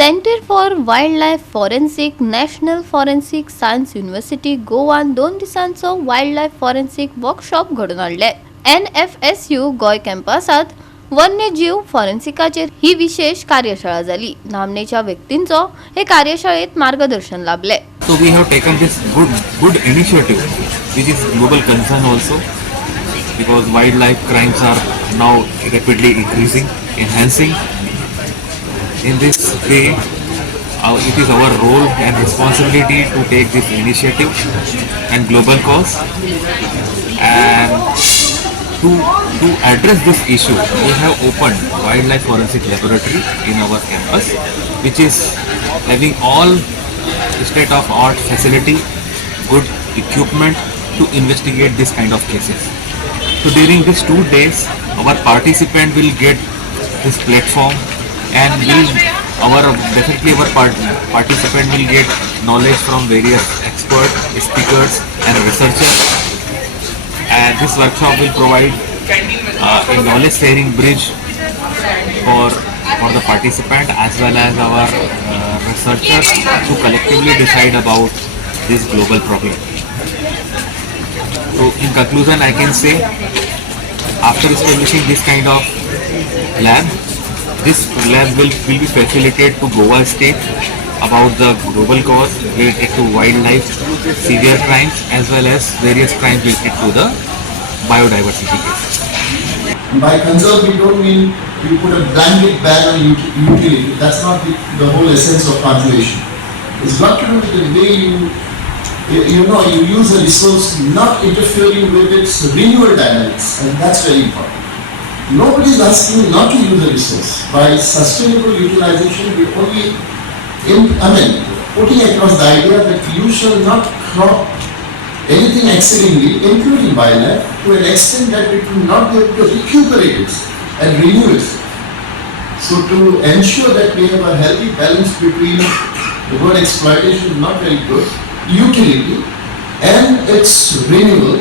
Centre for wild life forensic national forensic science university गोवान 2 दिसांचो wild life forensic workshop घडून हाडले. NFSU गोय कॅम्पसात वन्यजीव फॉरेन्सिकाचेर ही विशेष कार्यशाळा जाली. नामनेच्या व्यक्तींचो हे कार्यशाळेत मार्गदर्शन लाभले. So we have taken this good initiative, which is global concern also, because wildlife crimes are now rapidly increasing, enhancing. In this way, it is our role and responsibility to take this initiative and global cause. And to address this issue, we have opened wildlife forensic laboratory in our campus, which is having all state-of-art facility, good equipment to investigate this kind of cases. So during these 2 days, our participant will get this platform, and our participant will get knowledge from various experts, speakers, and researchers. And this workshop will provide a knowledge sharing bridge for the participant as well as our researchers to collectively decide about this global problem. So in conclusion, I can say, after establishing this kind of lab, this lab will be facilitated to Goa state about the global cause related to wildlife, severe crimes, as well as various crimes related to the biodiversity cases. By conserve, we don't mean you put a blanket ban on utility. That's not the whole essence of conservation. It's got to do with the way you use a resource, not interfering with its renewal dynamics, and that's very important. Nobody is asking you not to use a resource. By sustainable utilization, we only, putting across the idea that you shall not crop anything exceedingly, including wildlife, to an extent that it will not be able to recuperate it and renew it. So to ensure that we have a healthy balance between the word exploitation is not very good, utility, and its renewal,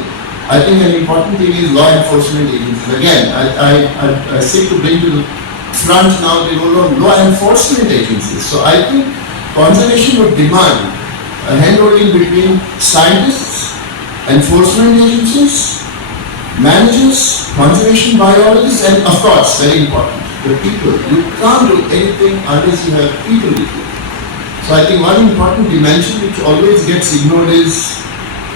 I think an important thing is law enforcement agencies. Again, I seek to bring to the front now the role of law enforcement agencies. So I think conservation would demand a handholding between scientists, enforcement agencies, managers, conservation biologists, and of course, very important, the people. You can't do anything unless you have people with you. So I think one important dimension which always gets ignored is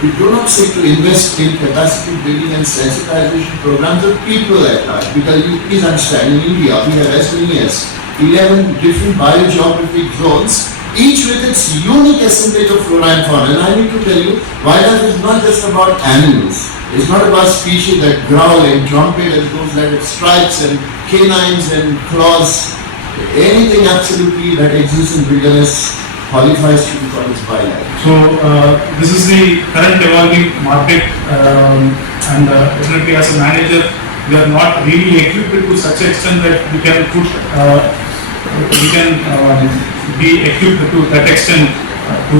we do not seek to invest in capacity building and sensitization programs of people at large, because you please understand, in India we have as many as 11 different biogeographic zones, each with its unique assemblage of flora and fauna. And I need to tell you, wildlife is not just about animals. It's not about species that growl and trumpet and those that have stripes and canines and claws. Anything absolutely that exists in wilderness qualifies to be called as wildlife. So this is the current evolving market, and definitely as a manager, we are not really equipped to such extent that we can be equipped to that extent to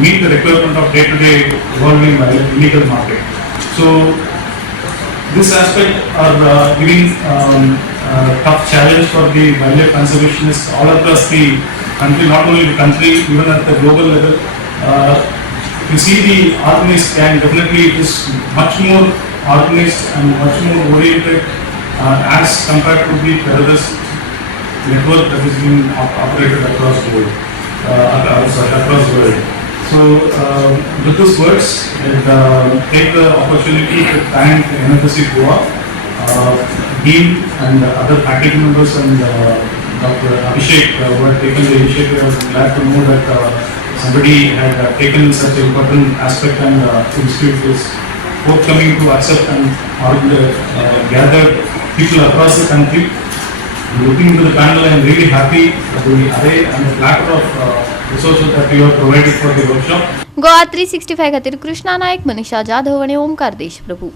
meet the requirement of day-to-day evolving illegal market. So this aspect are giving tough challenge for the wildlife conservationists all across the country, not only the country, even at the global level. You see the organized gang, definitely it is much more organized and much more oriented as compared to the terrorist network that is being operated across the world. So with these words, take the opportunity to thank NFSU Goa, Dean and other faculty members and Dr. Abhishek who had taken the initiative. I was glad to know that somebody had taken such an important aspect and institute is forthcoming to accept and gather people across the country. Looking into the panel, I am really happy with the array and the plethora of resources that you have provided for the workshop. Goa 365 खातीर कृष्णा नायक, मनीषा जाधव आणि ओमकार देशप्रभू.